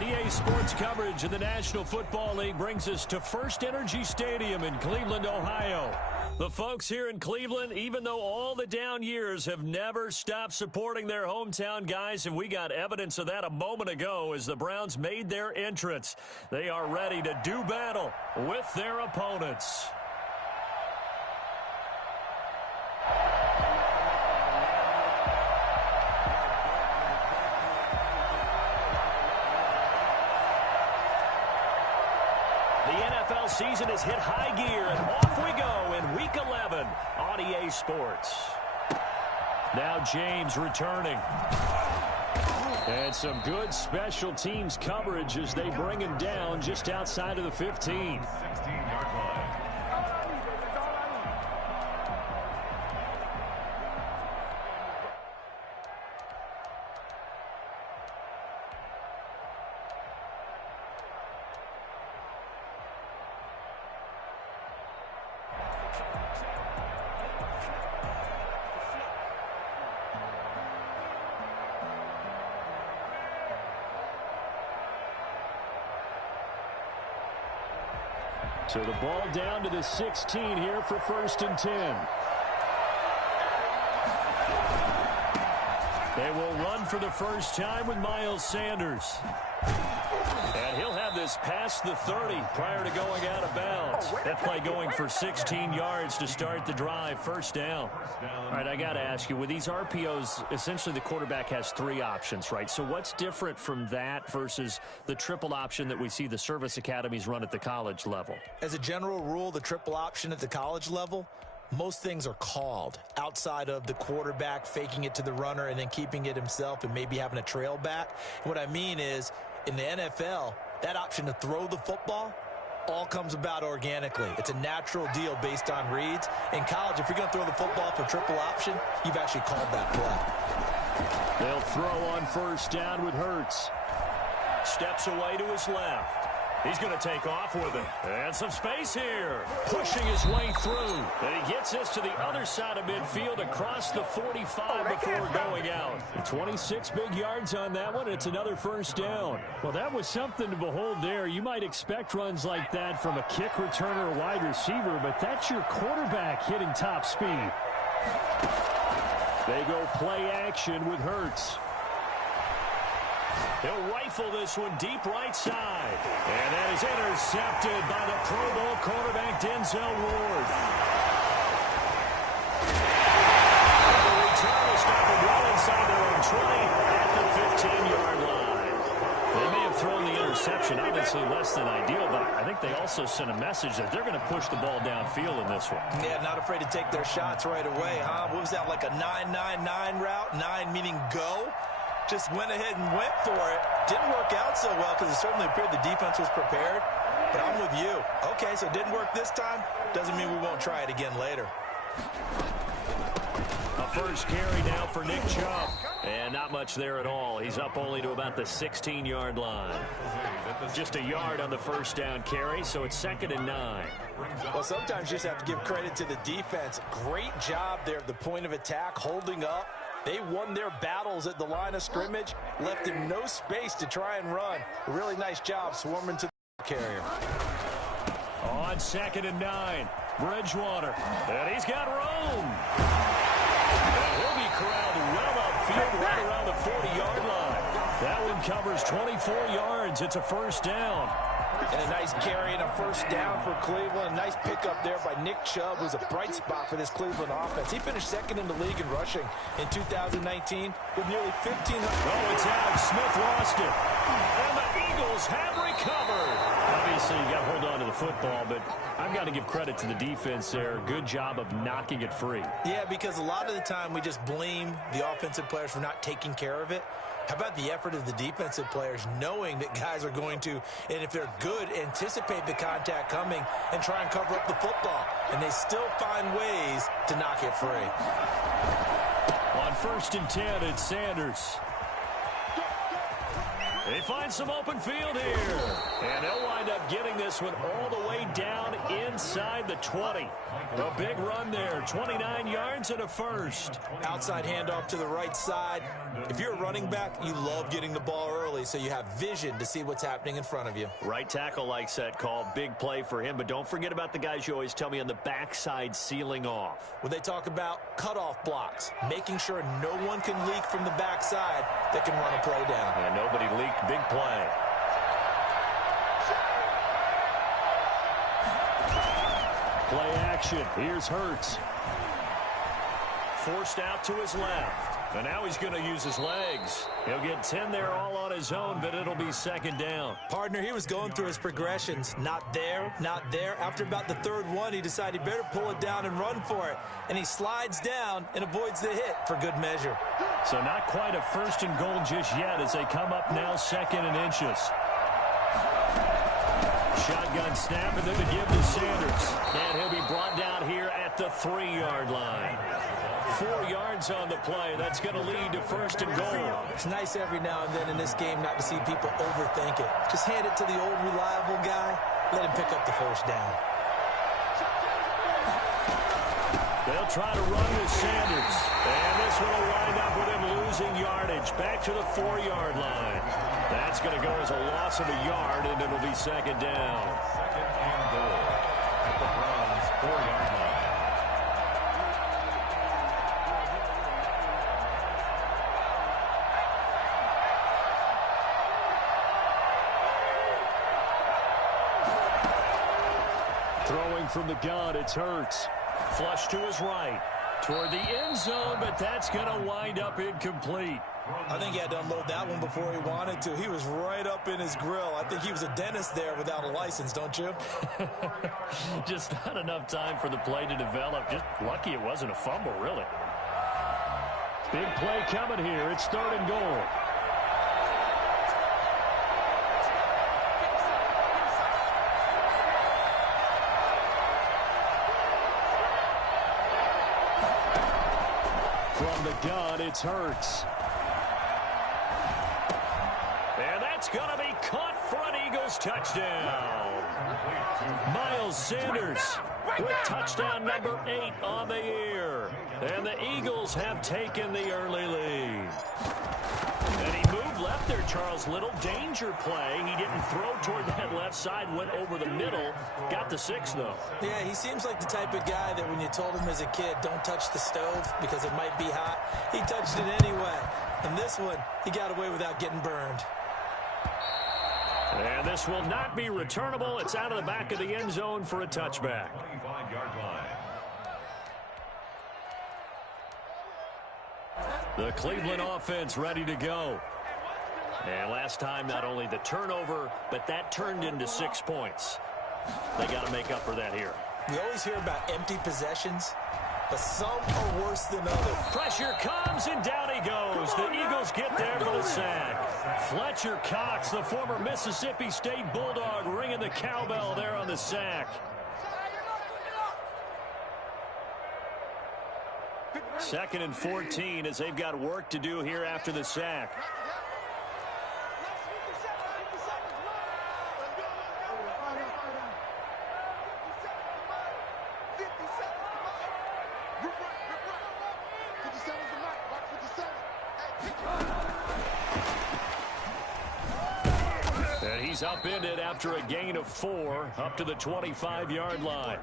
EA Sports coverage of the National Football League brings us to First Energy Stadium in Cleveland, Ohio. The folks here in Cleveland, even though all the down years, have never stopped supporting their hometown guys, and we got evidence of that a moment ago as the Browns made their entrance. They are ready to do battle with their opponents. Season has hit high gear, and off we go in Week 11 on EA Sports. Now James returning. And some good special teams coverage as they bring him down just outside of the 15. 16-yard line. So the ball down to the 16 here for 1st and 10. They will run for the first time with Miles Sanders. And he'll have this past the 30 prior to going out of bounds. That play going for 16 yards to start the drive. First down. All right, I got to ask you, with these RPOs, essentially the quarterback has 3 options, right? So what's different from that versus the triple option that we see the service academies run at the college level? As a general rule, the triple option at the college level, most things are called outside of the quarterback faking it to the runner and then keeping it himself and maybe having a trail back. What I mean is, in the NFL, that option to throw the football all comes about organically. It's a natural deal based on reads. In college, if you're going to throw the football for triple option, you've actually called that play. They'll throw on first down with Hurts. Steps away to his left. He's going to take off with it. And some space here. Pushing his way through. And he gets us to the other side of midfield across the 45 before going out. 26 big yards on that one. It's another first down. Well, that was something to behold there. You might expect runs like that from a kick returner or wide receiver, but that's your quarterback hitting top speed. They go play action with Hurts. He'll rifle this one deep right side. And that is intercepted by the Pro Bowl quarterback Denzel Ward. The return will stop him well inside their own 20 at the 15-yard line. They may have thrown the interception, obviously less than ideal, but I think they also sent a message that they're going to push the ball downfield in this one. Yeah, not afraid to take their shots right away, huh? What was that, like a 9-9-9 route? 9 meaning go? Just went ahead and went for it. Didn't work out so well because it certainly appeared the defense was prepared. But I'm with you. Okay, so it didn't work this time. Doesn't mean we won't try it again later. A first carry now for Nick Chubb. And not much there at all. He's up only to about the 16-yard line. Just a yard on the first down carry, so it's 2nd and 9. Well, sometimes you just have to give credit to the defense. Great job there at the point of attack, holding up. They won their battles at the line of scrimmage, left him no space to try and run. A really nice job swarming to the carrier. On 2nd and 9, Bridgewater. And he's got room. And he'll be corralled well upfield right around the 40-yard line. That one covers 24 yards. It's a first down. And a nice carry and a first down for Cleveland. A nice pickup there by Nick Chubb, who's a bright spot for this Cleveland offense. He finished 2nd in the league in rushing in 2019 with nearly 1,500. Oh, it's out. Smith lost it. And the Eagles have recovered. Obviously, you got to hold on to the football, but I've got to give credit to the defense there. Good job of knocking it free. Yeah, because a lot of the time we just blame the offensive players for not taking care of it. How about the effort of the defensive players knowing that guys are going to, and if they're good, anticipate the contact coming and try and cover up the football. And they still find ways to knock it free. On 1st and 10, it's Sanders. They find some open field here. And they'll wind up getting this one all the way down inside the 20. A big run there, 29 yards and a first. Outside handoff to the right side. If you're a running back, you love getting the ball early so you have vision to see what's happening in front of you. Right tackle likes that call. Big play for him. But don't forget about the guys you always tell me on the backside sealing off. When they talk about cutoff blocks, making sure no one can leak from the backside that can run a play down. And nobody leaked. Big play. Play action. Here's Hurts. Forced out to his left. And now he's going to use his legs. He'll get 10 there all on his own, but it'll be second down. Partner, he was going through his progressions. Not there, not there. After about the third one, he decided he better pull it down and run for it. And he slides down and avoids the hit for good measure. So not quite a first and goal just yet as they come up now second and inches. Shotgun snap and then to give to Sanders. And he'll be brought down here at the 3-yard line. 4 yards on the play. That's going to lead to first and goal. It's nice every now and then in this game not to see people overthink it. Just hand it to the old reliable guy. Let him pick up the first down. They'll try to run with Sanders. And this one will wind up with him losing yardage. Back to the 4-yard line. That's going to go as a loss of a yard, and it'll be second down. Second and goal at the Browns' 4-yard line. Throwing from the gun, it's Hurts. Flush to his right. Toward the end zone, but that's going to wind up incomplete. I think he had to unload that one before he wanted to. He was right up in his grill. I think he was a dentist there without a license, don't you? Just not enough time for the play to develop. Just lucky it wasn't a fumble, really. Big play coming here. It's third and goal. From the gun, it's Hurts. And that's going to be caught for an Eagles touchdown. Miles Sanders with touchdown number 8 on the year. And the Eagles have taken the early lead. And he moved left there, Charles Little. Danger play. He didn't throw toward that left side, went over the middle. Got the 6, though. Yeah, he seems like the type of guy that when you told him as a kid, don't touch the stove because it might be hot, he touched it anyway. And this one, he got away without getting burned. And this will not be returnable. It's out of the back of the end zone for a touchback. 25-yard line. The Cleveland offense ready to go. And last time, not only the turnover, but that turned into 6 points. They got to make up for that here. We always hear about empty possessions, but some are worse than others. Pressure comes, and down he goes. The Eagles get there for the sack. Fletcher Cox, the former Mississippi State Bulldog, ringing the cowbell there on the sack. Second and 14 as they've got work to do here after the sack. And he's upended after a gain of 4 up to the 25-yard line.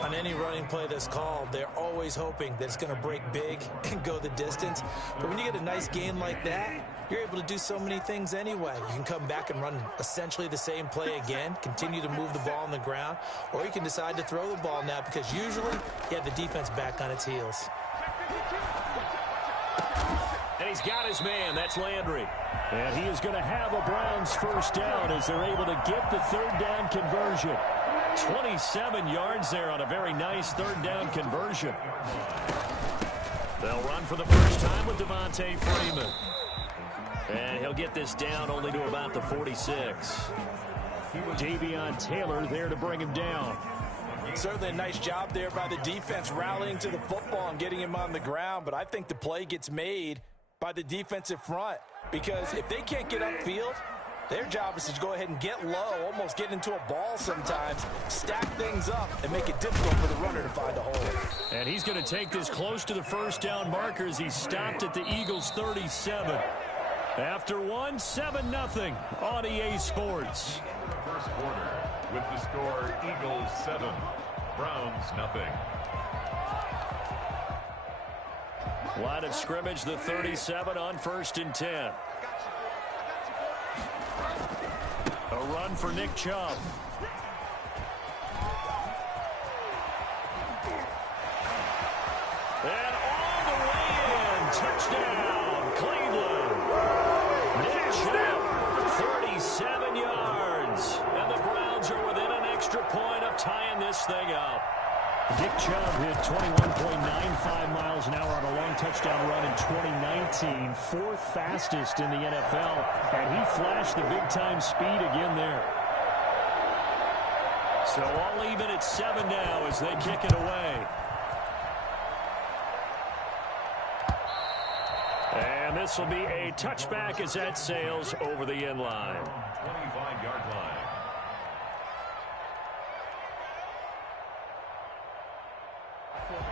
On any running play that's called, they're always hoping that it's going to break big and go the distance. But when you get a nice gain like that, you're able to do so many things anyway. You can come back and run essentially the same play again, continue to move the ball on the ground, or you can decide to throw the ball now because usually you have the defense back on its heels. And he's got his man. That's Landry. And he is going to have a Browns first down as they're able to get the third down conversion. 27 yards there on a very nice third down conversion. They'll run for the first time with Devontae Freeman. And he'll get this down only to about the 46. Davion Taylor there to bring him down. Certainly a nice job there by the defense rallying to the football and getting him on the ground, but I think the play gets made by the defensive front, because if they can't get upfield, their job is to go ahead and get low, almost get into a ball sometimes, stack things up, and make it difficult for the runner to find a hole. And he's going to take this close to the first down marker as he stopped at the Eagles' 37. After 7-0 on EA Sports. First quarter with the score Eagles 7, Browns 0. Line of scrimmage, the 37 on 1st and 10. A run for Nick Chubb. And all the way in. Touchdown, Cleveland. Nick Chubb, 37 yards. And the Browns are within an extra point of tying this thing up. Nick Chubb hit 21.95 miles an hour on a long touchdown run in 2019, fourth fastest in the NFL, and he flashed the big-time speed again there. So all even at 7 now as they kick it away. And this will be a touchback as that sails over the end line. 25-yard line.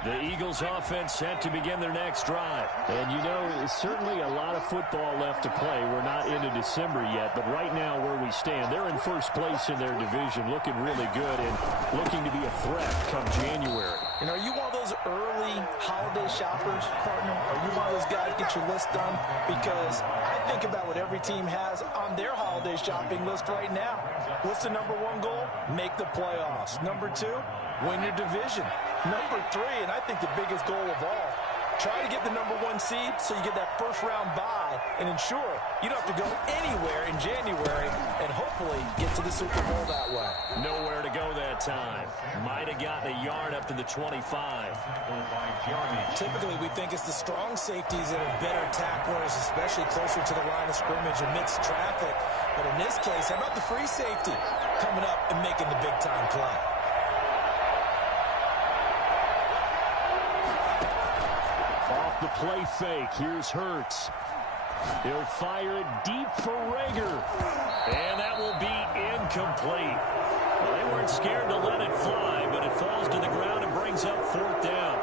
The Eagles offense set to begin their next drive. And you know, certainly a lot of football left to play. We're not into December yet, but right now where we stand, they're in first place in their division, looking really good and looking to be a threat come January. And are you one of those early holiday shoppers, partner? Are you one of those guys get your list done? Because I think about what every team has on their holiday shopping list right now. What's the number one goal? Make the playoffs. Number two, win your division. Number three, and I think the biggest goal of all, try to get the number one seed so you get that first round bye and ensure you don't have to go anywhere in January and hopefully get to the Super Bowl that way. Nowhere to go that time. Might have gotten a yard up to the 25. Typically, we think it's the strong safeties that are better tacklers, especially closer to the line of scrimmage amidst traffic. But in this case, how about the free safety coming up and making the big-time play? Off the play fake, here's Hurts. He'll fire it deep for Rager. And that will be incomplete. Well, they weren't scared to let it fly, but it falls to the ground and brings up 4th down.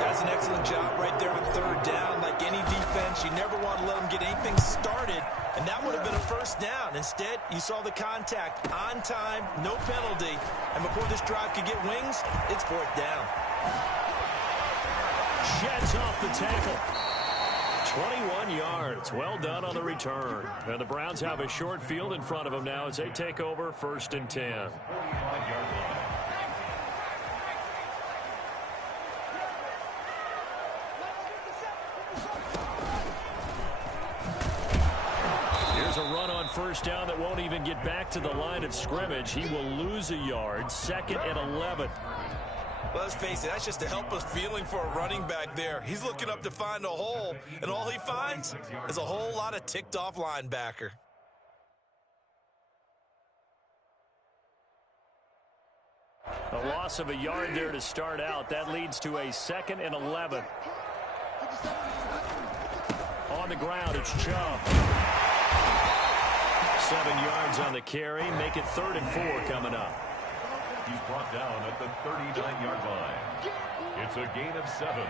That's an excellent job right there on 3rd down. Like any defense, you never want to let them get anything started, and that would have been a first down. Instead, you saw the contact on time, no penalty, and before this drive could get wings, it's 4th down. Sheds off the tackle. 21 yards. Well done on the return. And the Browns have a short field in front of them now as they take over 1st and 10. Here's a run on 1st down that won't even get back to the line of scrimmage. He will lose a yard. 2nd and 11. Let's face it, that's just a helpless feeling for a running back there. He's looking up to find a hole, and all he finds is a whole lot of ticked-off linebacker. A loss of a yard there to start out. That leads to a 2nd and 11. On the ground, it's Chubb. 7 yards on the carry. Make it 3rd and 4 coming up. He's brought down at the 39-yard line. It's a gain of 7.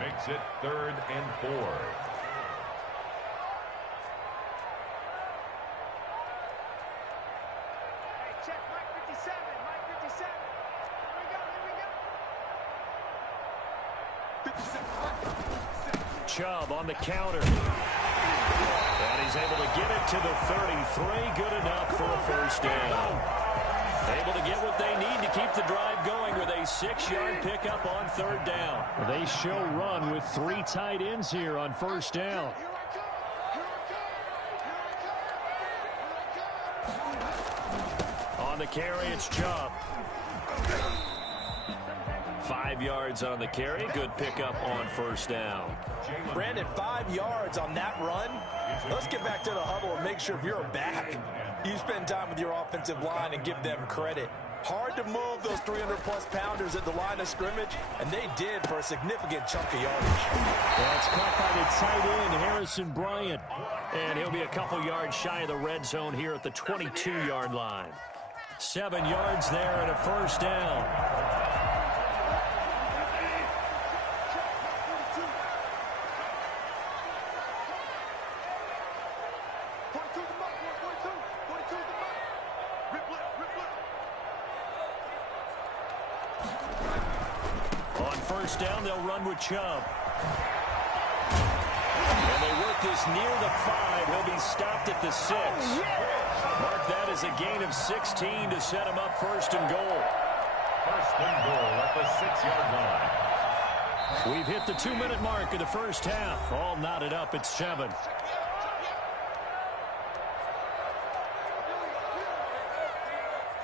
Makes it 3rd and 4. Check Mike 57. Mike 57. Here we go. Chubb on the counter. And he's able to get it to the 33. Good enough for a first down. Able to get what they need to keep the drive going with a 6-yard pickup on 3rd down. They show run with 3 tight ends here on 1st down. On the carry, it's Chubb. 5 yards on the carry. Good pickup on 1st down. Brandon, 5 yards on that run. Let's get back to the huddle and make sure if you're a back, you spend time with your offensive line and give them credit. Hard to move those 300-plus pounders at the line of scrimmage, and they did for a significant chunk of yardage. That's caught by the tight end, Harrison Bryant. And he'll be a couple yards shy of the red zone here at the 22-yard line. 7 yards there and a first down. First down, they'll run with Chubb. And they work this near the 5. He'll be stopped at the 6. Mark that as a gain of 16 to set him up first and goal. First and goal at the 6-yard line. We've hit the 2-minute mark of the first half. All knotted up at 7.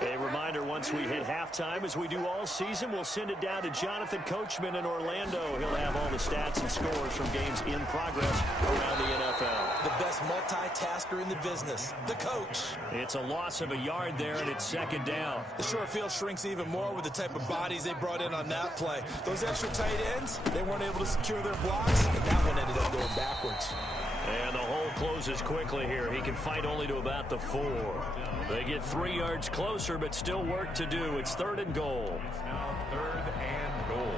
A reminder, once we hit halftime, as we do all season, we'll send it down to Jonathan Coachman in Orlando. He'll have all the stats and scores from games in progress around the NFL. The best multitasker in the business, the coach. It's a loss of a yard there, and it's second down. The short field shrinks even more with the type of bodies they brought in on that play. Those extra tight ends, they weren't able to secure their blocks, and that one ended up going backwards. And the hole closes quickly here. He can fight only to about the 4. They get 3 yards closer, but still work to do. It's third and goal. It's now third and goal.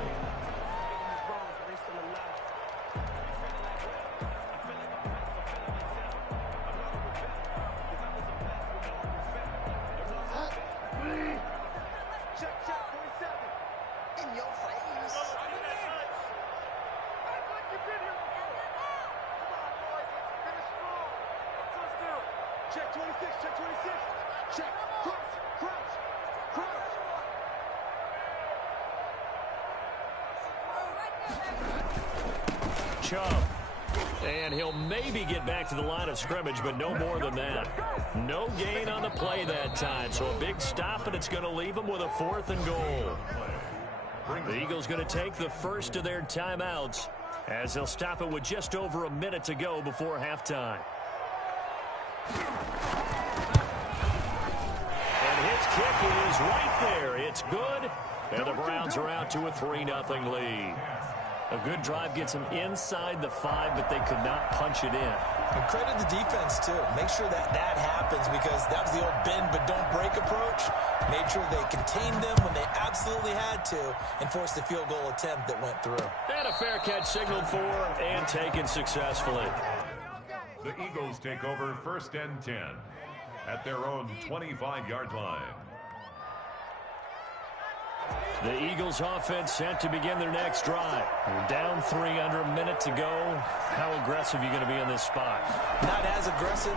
Check 26, check 26. Check, crouch, crouch, crouch. Chubb. And he'll maybe get back to the line of scrimmage, but no more than that. No gain on the play that time, so a big stop, and it's going to leave him with a 4th and goal. The Eagles going to take the first of their timeouts as they'll stop it with just over a minute to go before halftime. And his kick is right there. It's good. And the Browns are out to a 3-0 lead. A good drive gets them inside the 5, but they could not punch it in. And credit the defense, too. Make sure that happens, because that was the old bend but don't break approach. Made sure they contained them when they absolutely had to and forced the field goal attempt that went through. And a fair catch signaled for and taken successfully. The Eagles take over first and 10 at their own 25-yard line. The Eagles offense set to begin their next drive. They're down 3 under a minute to go. How aggressive are you going to be in this spot? Not as aggressive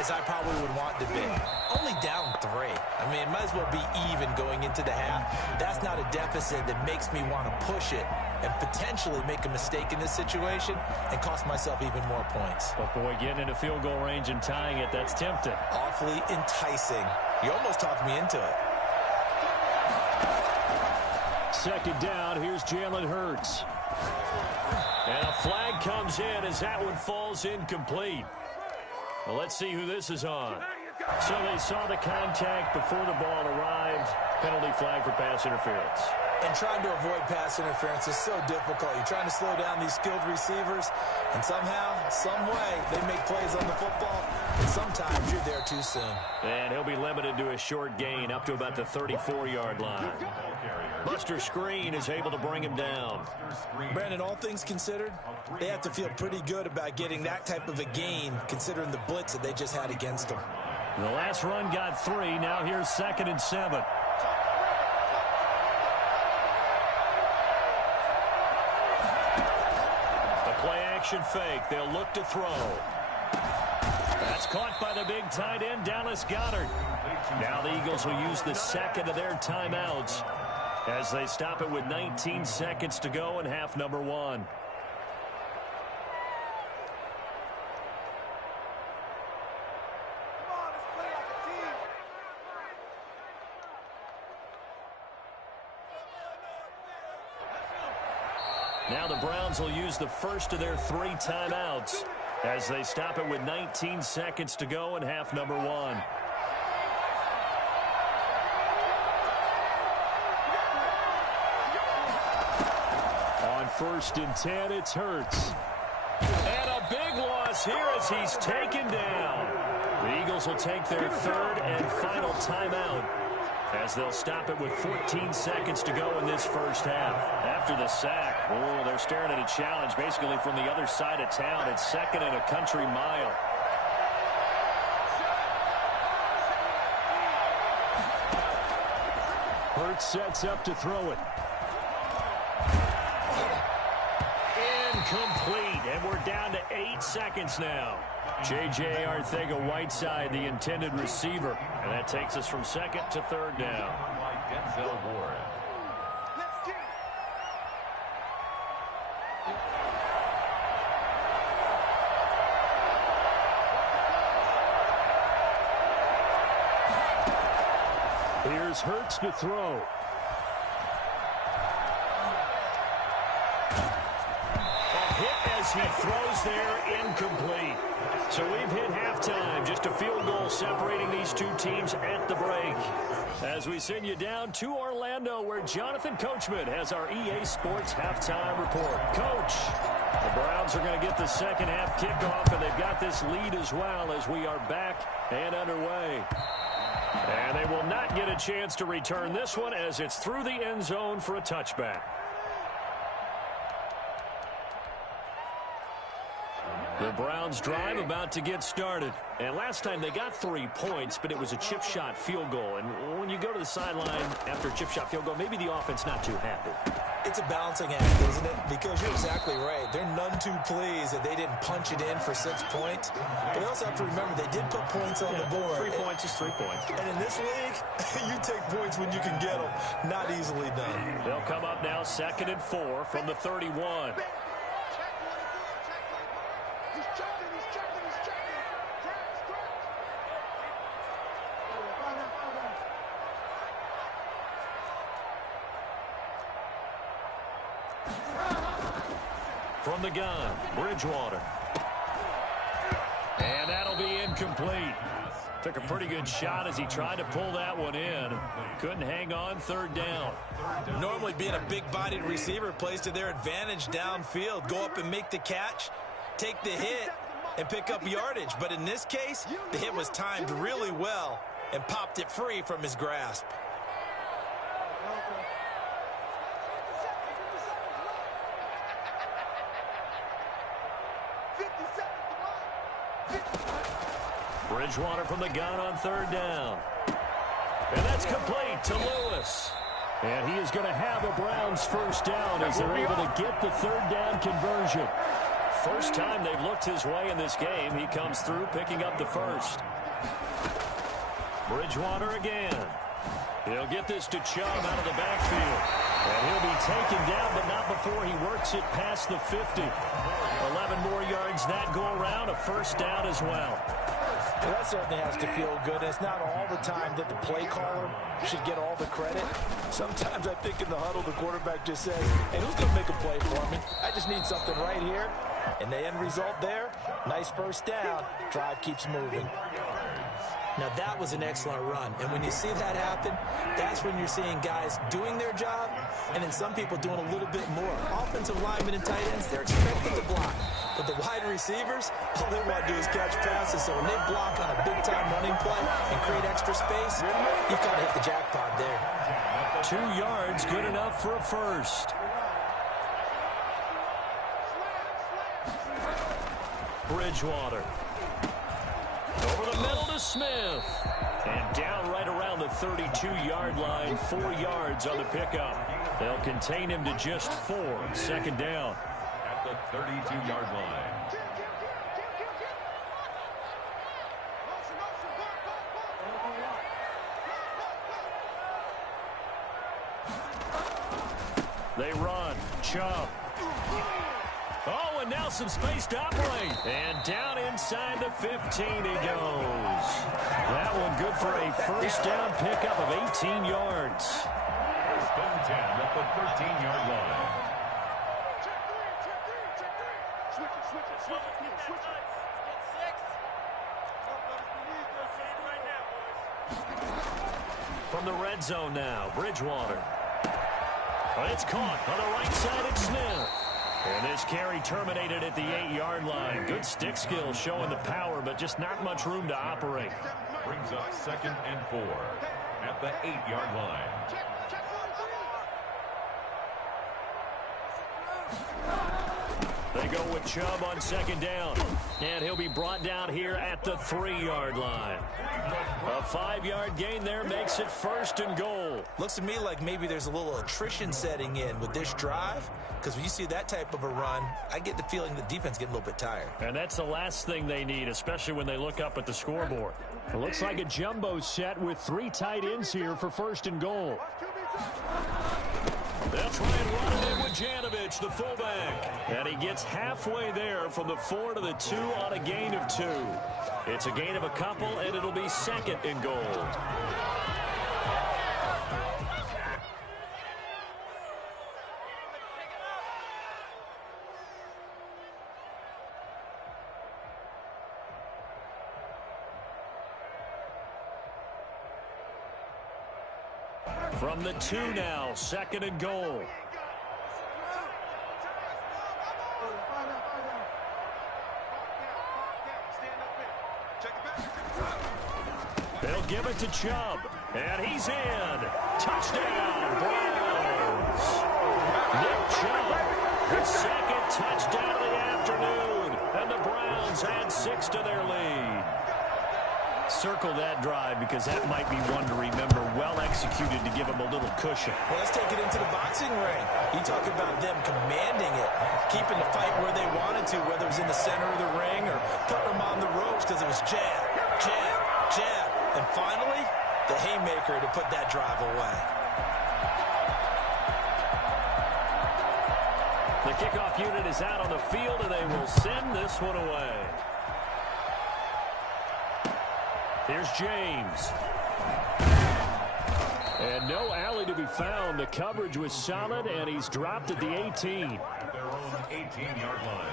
as I probably would want to be. Only down 3. I mean, it might as well be even going into the half. That's not a deficit that makes me want to push it and potentially make a mistake in this situation and cost myself even more points. But boy, getting into field goal range and tying it, that's tempting. Awfully enticing. You almost talked me into it. Second down, here's Jalen Hurts. And a flag comes in as that one falls incomplete. Well, let's see who this is on. So they saw the contact before the ball arrived. Penalty flag for pass interference. And trying to avoid pass interference is so difficult. You're trying to slow down these skilled receivers, and somehow, some way, they make plays on the football, and sometimes you're there too soon. And he'll be limited to a short gain up to about the 34-yard line. Buster Skrine is able to bring him down. Brandon, all things considered, they have to feel pretty good about getting that type of a gain, considering the blitz that they just had against them. The last run got 3. Now here's 2nd and 7. Action fake. They'll look to throw. That's caught by the big tight end, Dallas Goedert. Now the Eagles will use the second of their timeouts as they stop it with 19 seconds to go in half number 1. Now the Browns will use the first of their 3 timeouts as they stop it with 19 seconds to go in half number 1. 1st and 10, it's Hurts. And a big loss here as he's taken down. The Eagles will take their 3rd and final timeout as they'll stop it with 14 seconds to go in this first half. After the sack, they're staring at a challenge basically from the other side of town. It's 2nd and a country mile. Hurts sets up to throw it. Incomplete, and we're down to 8 seconds now. J.J. Arcega-Whiteside, the intended receiver, and that takes us from 2nd to 3rd down. Denzel Ward. Here's Hurts to throw. As he throws there, incomplete. So we've hit halftime. Just a field goal separating these two teams at the break. As we send you down to Orlando, where Jonathan Coachman has our EA Sports halftime report. Coach, the Browns are going to get the second half kickoff, and they've got this lead as well as we are back and underway. And they will not get a chance to return this one as it's through the end zone for a touchback. The Browns drive about to get started. And last time they got 3 points, but it was a chip shot field goal. And when you go to the sideline after a chip shot field goal, maybe the offense not too happy. It's a balancing act, isn't it? Because you're exactly right. They're none too pleased that they didn't punch it in for 6 points. But you also have to remember they did put points on the board. 3 points is 3 points. And in this league, you take points when you can get them. Not easily done. They'll come up now 2nd and 4 from the 31. From the gun, Bridgewater. And that'll be incomplete. Took a pretty good shot as he tried to pull that one in. Couldn't hang on, 3rd down. Normally being a big-bodied receiver plays to their advantage downfield. Go up and make the catch, take the hit, and pick up yardage. But in this case, the hit was timed really well and popped it free from his grasp. Bridgewater from the gun on 3rd down. And that's complete to Lewis. And he is going to have a Browns first down as they're able to get the 3rd down conversion. First time they've looked his way in this game. He comes through picking up the first. Bridgewater again. He'll get this to Chubb out of the backfield. And he'll be taken down, but not before he works it past the 50. 11 more yards that go around, a first down as well. Well, that certainly has to feel good. It's not all the time that the play caller should get all the credit. Sometimes I think in the huddle, the quarterback just says, hey, who's going to make a play for me? I just need something right here. And the end result there, nice first down. Drive keeps moving. Now, that was an excellent run. And when you see that happen, that's when you're seeing guys doing their job and then some people doing a little bit more. Offensive linemen and tight ends, they're expected to block. But the wide receivers, all they want to do is catch passes. So when they block on a big-time running play and create extra space, you've got to hit the jackpot there. 2 yards, good enough for a first. Bridgewater. Over the middle to Smith. And down right around the 32-yard line, 4 yards on the pickup. They'll contain him to just 4, 2nd down. At the 32-yard line. They run. Chubb. Oh, and now some space to operate. And down inside the 15 he goes. That one good for a first down pickup of 18 yards. First and 10 at the 13-yard line. From the red zone now, Bridgewater. But it's caught on the right side of Smith. And this carry terminated at the 8-yard line. Good stick skill showing the power, but just not much room to operate. Brings up 2nd and 4 at the 8-yard line. They go with Chubb on 2nd down. And he'll be brought down here at the 3-yard line. A 5-yard gain there makes it 1st and goal. Looks to me like maybe there's a little attrition setting in with this drive, because when you see that type of a run, I get the feeling the defense getting a little bit tired. And that's the last thing they need, especially when they look up at the scoreboard. It looks like a jumbo set with 3 tight ends here for 1st and goal. They'll try and run it in with Janovich, the fullback. And he gets halfway there from the 4 to the 2 on a gain of 2. It's a gain of a couple, and it'll be 2nd and goal. From the 2 now, 2nd and goal. They'll give it to Chubb, and he's in. Touchdown, Browns. Nick Chubb, his 2nd touchdown of the afternoon, and the Browns add 6 to their lead. Circle that drive because that might be one to remember. Well executed to give them a little cushion. Well, let's take it into the boxing ring. You talk about them commanding it, keeping the fight where they wanted to, whether it was in the center of the ring or putting them on the ropes because it was jab, jab, jab. And finally, the haymaker to put that drive away. The kickoff unit is out on the field, and they will send this one away. Here's James. And no alley to be found. The coverage was solid, and he's dropped at the 18. At their own 18-yard line.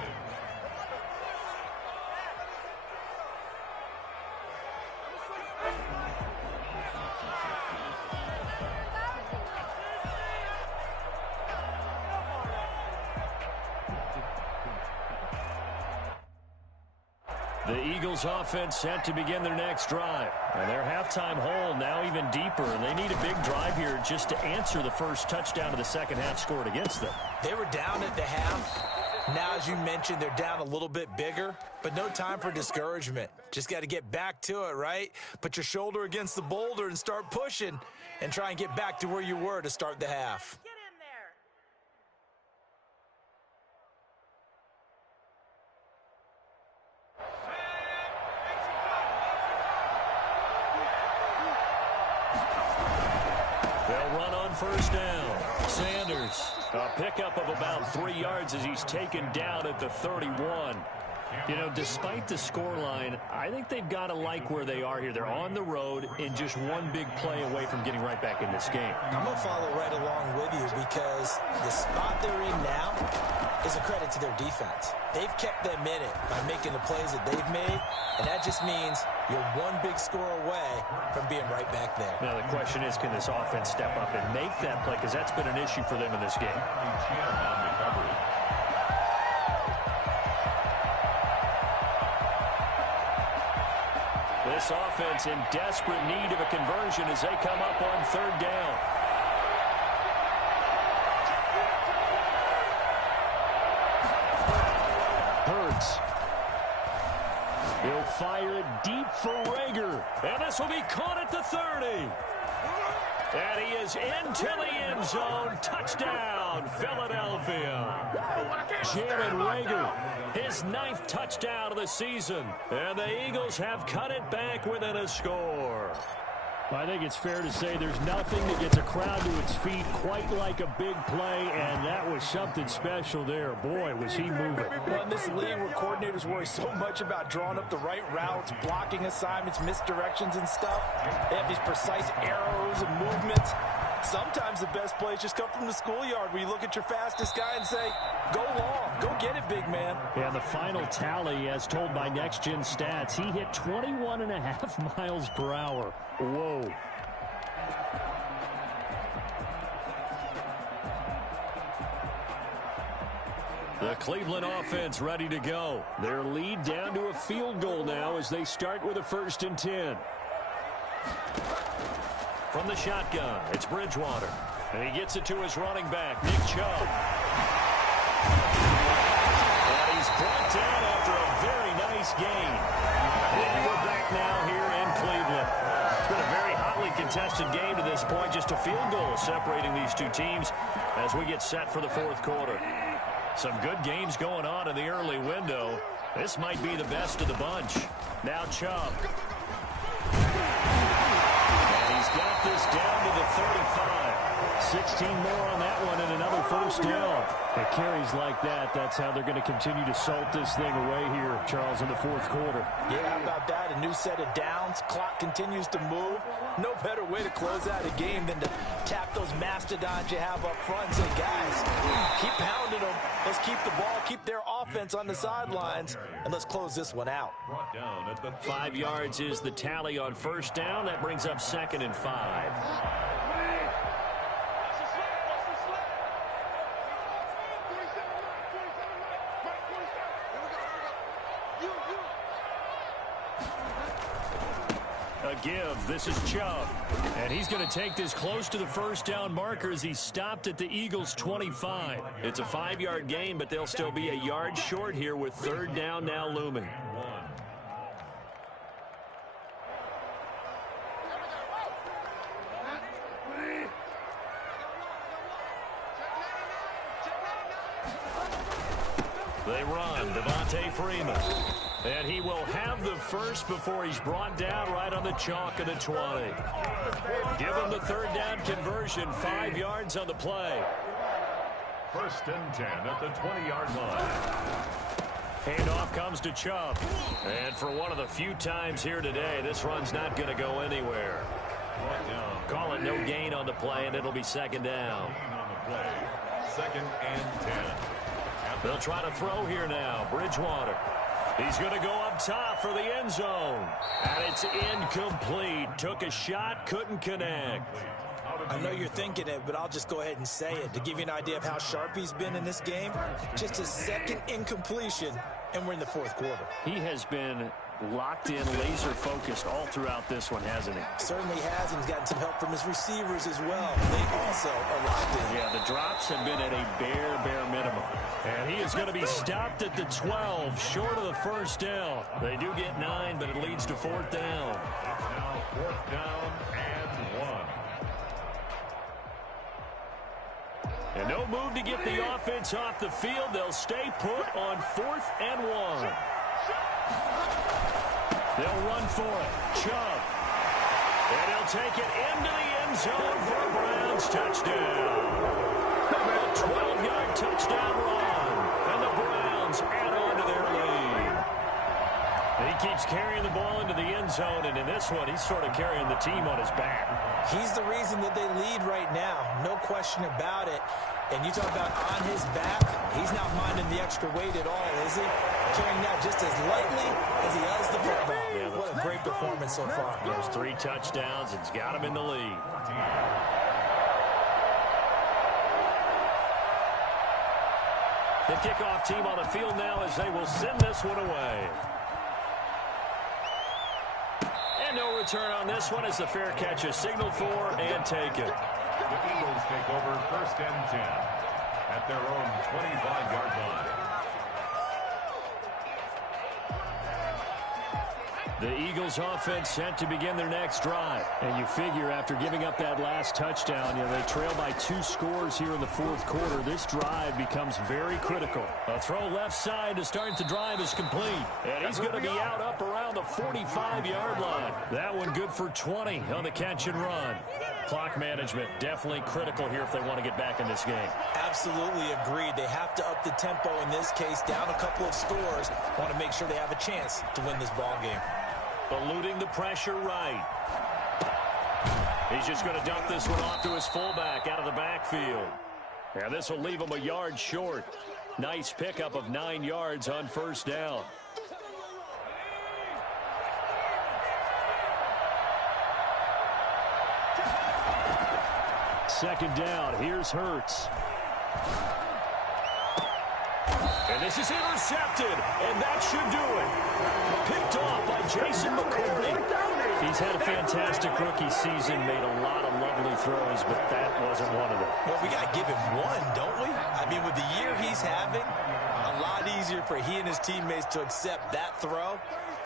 The Eagles offense set to begin their next drive. And their halftime hole now even deeper. And they need a big drive here just to answer the first touchdown of the second half scored against them. They were down at the half. Now, as you mentioned, they're down a little bit bigger, but no time for discouragement. Just got to get back to it, right? Put your shoulder against the boulder and start pushing and try and get back to where you were to start the half. They'll run on 1st down. Sanders, a pickup of about 3 yards as he's taken down at the 31. You know, despite the scoreline, I think they've got to like where they are here. They're on the road and just one big play away from getting right back in this game. I'm going to follow right along with you because the spot they're in now is a credit to their defense. They've kept them in it by making the plays that they've made, and that just means you're one big score away from being right back there. Now, the question is, can this offense step up and make that play? Because that's been an issue for them in this game. This offense in desperate need of a conversion as they come up on 3rd down. Hurts. He'll fire it deep for Rager. And this will be caught at the 30. And he is into the end zone. Touchdown, Philadelphia. Jalen Rager, his 9th touchdown of the season. And the Eagles have cut it back within a score. I think it's fair to say there's nothing that gets a crowd to its feet quite like a big play, and that was something special there. Boy, was he moving. Well, in this league where coordinators worry so much about drawing up the right routes, blocking assignments, misdirections and stuff, they have these precise arrows and movements. Sometimes the best plays just come from the schoolyard where you look at your fastest guy and say, go long, go get it, big man. And the final tally, as told by Next Gen Stats, he hit 21.5 miles per hour. Whoa. The Cleveland offense ready to go. Their lead down to a field goal now as they start with a 1st and 10. From the shotgun, it's Bridgewater. And he gets it to his running back, Nick Chubb. And he's brought down after a very nice game. And we're back now here in Cleveland. It's been a very hotly contested game to this point. Just a field goal separating these two teams as we get set for the 4th quarter. Some good games going on in the early window. This might be the best of the bunch. Now Chubb. And he's got this down to the 35. 16 more on that one and another 1st down. It carries like that. That's how they're going to continue to salt this thing away here, Charles, in the 4th quarter. Yeah, how about that? A new set of downs. Clock continues to move. No better way to close out a game than to tap those mastodons you have up front and say, guys, keep pounding them. Let's keep the ball, keep their offense on the sidelines, and let's close this one out. 5 yards is the tally on 1st down. That brings up 2nd and 5. A give. This is Chubb. And he's going to take this close to the 1st down marker as he stopped at the Eagles' 25. It's a 5-yard gain, but they'll still be a yard short here with 3rd down now looming. They run. Devontae Freeman. And he will have the first before he's brought down right on the chalk of the 20. Give him the 3rd down conversion. 5 yards on the play. 1st and 10 at the 20-yard line. Handoff comes to Chubb. And for one of the few times here today, this run's not going to go anywhere. Call it no gain on the play, and it'll be 2nd down. 2nd and 10. They'll try to throw here now. Bridgewater. He's going to go up top for the end zone. And it's incomplete. Took a shot, couldn't connect. I know you're thinking it, but I'll just go ahead and say it. To give you an idea of how sharp he's been in this game, just his 2nd incompletion, and we're in the 4th quarter. He has been locked in, laser focused all throughout this one, hasn't he? Certainly has, and he's gotten some help from his receivers as well. They also are locked in. Yeah, the drops have been at a bare minimum. And he is going to be stopped at the 12, short of the 1st down. They do get 9, but it leads to 4th down. Now 4th down and 1. And no move to get the offense off the field. They'll stay put on 4th and 1. They'll run for it. Chubb. And he'll take it into the end zone for a Browns touchdown. A 12-yard touchdown run. And the Browns add on to their lead. And he keeps carrying the ball into the end zone, and in this one, he's sort of carrying the team on his back. He's the reason that they lead right now. No question about it. And you talk about on his back, he's not minding the extra weight at all, is he? Carrying that just as lightly as he has the football. Yeah, what a great performance so far. There's 3 touchdowns. It's got him in the lead. The kickoff team on the field now as they will send this one away. And no return on this one as the fair catch is signaled for and taken. The Eagles take over 1st and 10 at their own 25-yard line. The Eagles offense set to begin their next drive. And you figure after giving up that last touchdown, they trail by 2 scores here in the 4th quarter. This drive becomes very critical. A throw left side to start the drive is complete. And he's going to be out up around the 45-yard line. That one good for 20 on the catch and run. Clock management definitely critical here if they want to get back in this game. Absolutely agreed. They have to up the tempo in this case, down a couple of scores. Want to make sure they have a chance to win this ball game. Eluding the pressure right. He's just going to dump this one off to his fullback out of the backfield. And this will leave him a yard short. Nice pickup of 9 yards on 1st down. Second down. Here's Hurts. And this is intercepted, and that should do it. Picked off by Jason McCourty. He's had a fantastic rookie season, made a lot of lovely throws, but that wasn't one of them. Well, we got to give him one, don't we? I mean, with the year he's having, a lot easier for he and his teammates to accept that throw,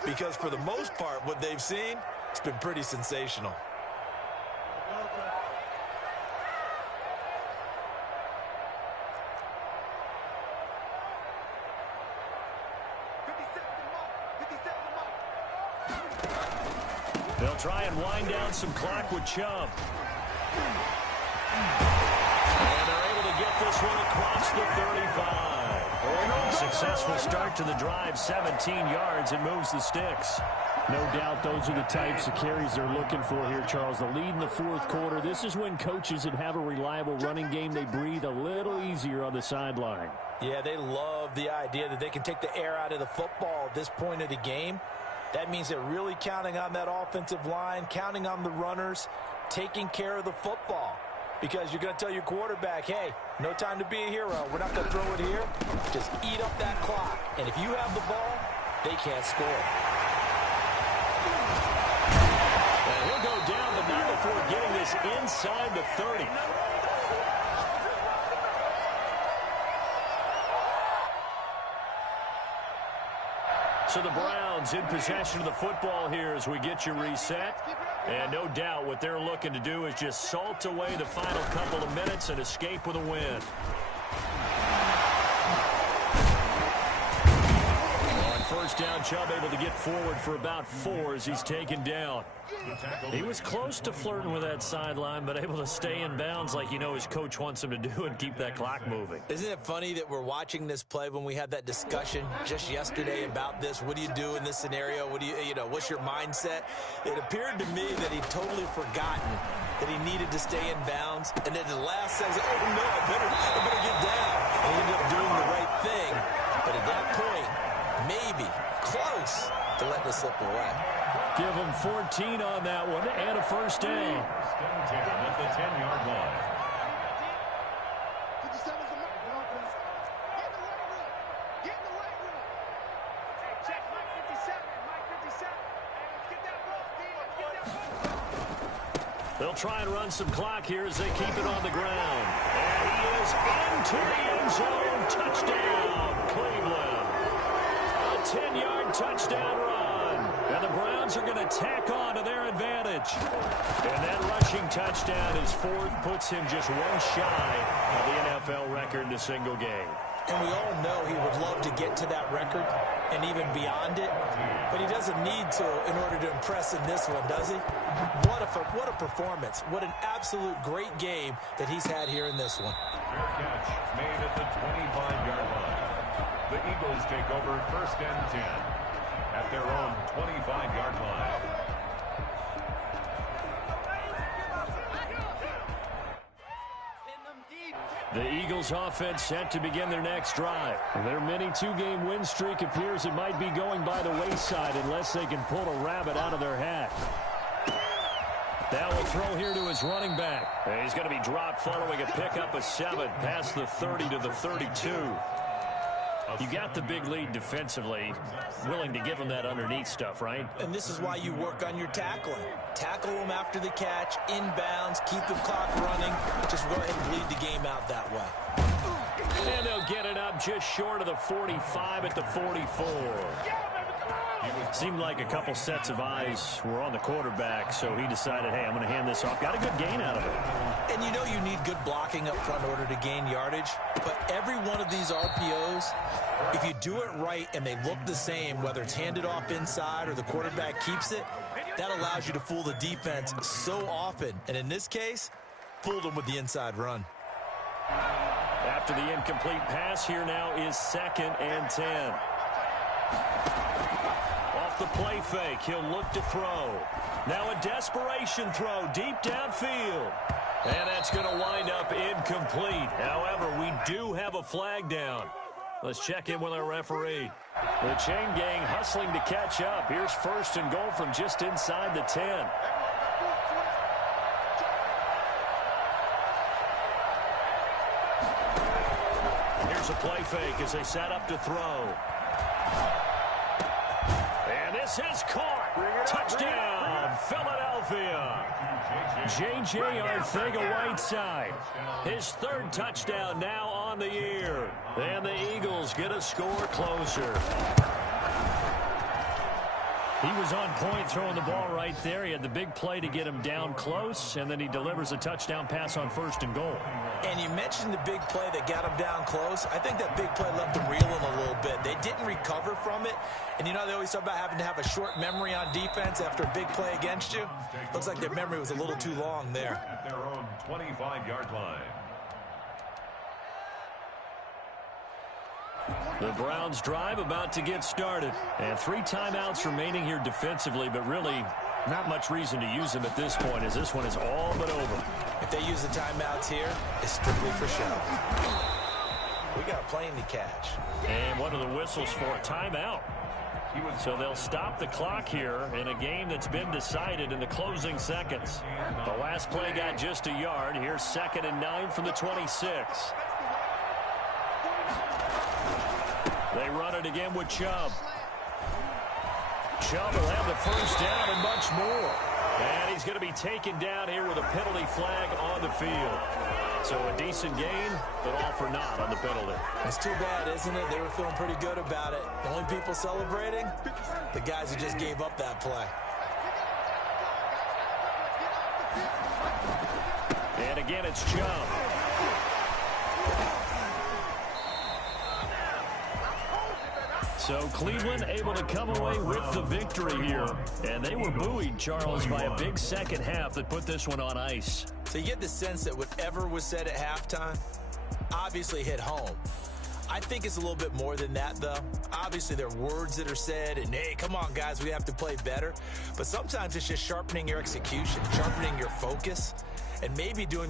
because for the most part, what they've seen, it's been pretty sensational. They'll try and wind down some clock with Chubb. And they're able to get this one across the 35. Successful start to the drive, 17 yards, and moves the sticks. No doubt those are the types of carries they're looking for here, Charles. The lead in the fourth quarter. This is when coaches that have a reliable running game, they breathe a little easier on the sideline. Yeah, they love the idea that they can take the air out of the football at this point of the game. That means they're really counting on that offensive line, counting on the runners, taking care of the football. Because you're going to tell your quarterback, hey, no time to be a hero. We're not going to throw it here. Just eat up that clock. And if you have the ball, they can't score. And he'll go down, but not before getting this inside the 30. So the Browns in possession of the football here as we get you reset. And no doubt what they're looking to do is just salt away the final couple of minutes and escape with a win. On first down, Chubb able to get forward for about 4 as he's taken down. He was close to flirting with that sideline, but able to stay in bounds like his coach wants him to do and keep that clock moving. Isn't it funny that we're watching this play when we had that discussion just yesterday about this? What do you do in this scenario? What do what's your mindset? It appeared to me that he'd totally forgotten that he needed to stay in bounds, and then the last second, oh no, I better get down. And he ended up doing the right thing, but at that point, maybe close to letting it slip away. Give him 14 on that one and a first down. At the 10-yard line. Get in the right room. Hey, check Mike 57. Mike 57. Hey, let's get that ball, Steve. Let's get that ball. They'll try and run some clock here as they keep it on the ground. And he is into the end zone. Touchdown, Cleveland. A 10-yard touchdown run. And the Browns are going to tack on to their advantage. And that rushing touchdown is 4th, puts him just one shy of the NFL record in a single game. And we all know he would love to get to that record and even beyond it, but he doesn't need to in order to impress in this one, does he? What a performance. What an absolute great game that he's had here in this one. Fair catch made at the 25-yard line. The Eagles take over 1st and 10 at their own 25-yard line. The Eagles offense set to begin their next drive. Their mini 2-game win streak appears it might be going by the wayside unless they can pull a rabbit out of their hat. That will throw here to his running back. And he's going to be dropped following a pickup of 7 past the 30 to the 32. You got the big lead defensively, willing to give him that underneath stuff, right? And this is why you work on your tackling. Tackle them after the catch, inbounds, keep the clock running. Just go ahead and bleed the game out that way. And they'll get it up just short of the 45 at the 44. Seemed like a couple sets of eyes were on the quarterback, so he decided, hey, I'm going to hand this off. Got a good gain out of it. And you need good blocking up front in order to gain yardage. But every one of these RPOs, if you do it right and they look the same, whether it's handed off inside or the quarterback keeps it, that allows you to fool the defense so often. And in this case, fooled them with the inside run. After the incomplete pass, here now is 2nd and 10. Off the play fake, he'll look to throw. Now a desperation throw deep downfield. And that's going to wind up incomplete. However, we do have a flag down. Let's check in with our referee. The chain gang hustling to catch up. Here's 1st and goal from just inside the 10. Here's a Play fake as they set up to throw. And this is caught. Touchdown, Philadelphia. J.J. Arcega-Whiteside. His third touchdown now on the year. And the Eagles get a score closer. He was on point throwing the ball right there. He had the big play to get him down close, and then he delivers a touchdown pass on 1st and goal. And you mentioned the big play that got him down close. I think that big play left them reeling a little bit. They didn't recover from it. And, you know, they always talk about having to have a short memory on defense after a big play against you. Looks like their memory was a little too long there. At their own 25-yard line. The Browns drive about to get started. And 3 timeouts remaining here defensively, but really not much reason to use them at this point, as this one is all but over. If they use the timeouts here, it's strictly for show. We got a plane to catch. And what are the whistles for? Timeout. So they'll stop the clock here in a game that's been decided in the closing seconds. The last play got just a yard. Here's 2nd and 9 from the 26. They run it again with Chubb. Chubb will have the first down and much more. And he's going to be taken down here with a penalty flag on the field. So a decent gain, but all for naught on the penalty. It's too bad, isn't it? They were feeling pretty good about it. The only people celebrating, the guys who just gave up that play. And again, it's Chubb. So Cleveland able to come away with the victory here. And they were buoyed, Charles, by a big second half that put this one on ice. So you get the sense that whatever was said at halftime obviously hit home. I think it's a little bit more than that, though. Obviously, there are words that are said, and, hey, come on, guys, we have to play better. But sometimes it's just sharpening your execution, sharpening your focus, and maybe doing the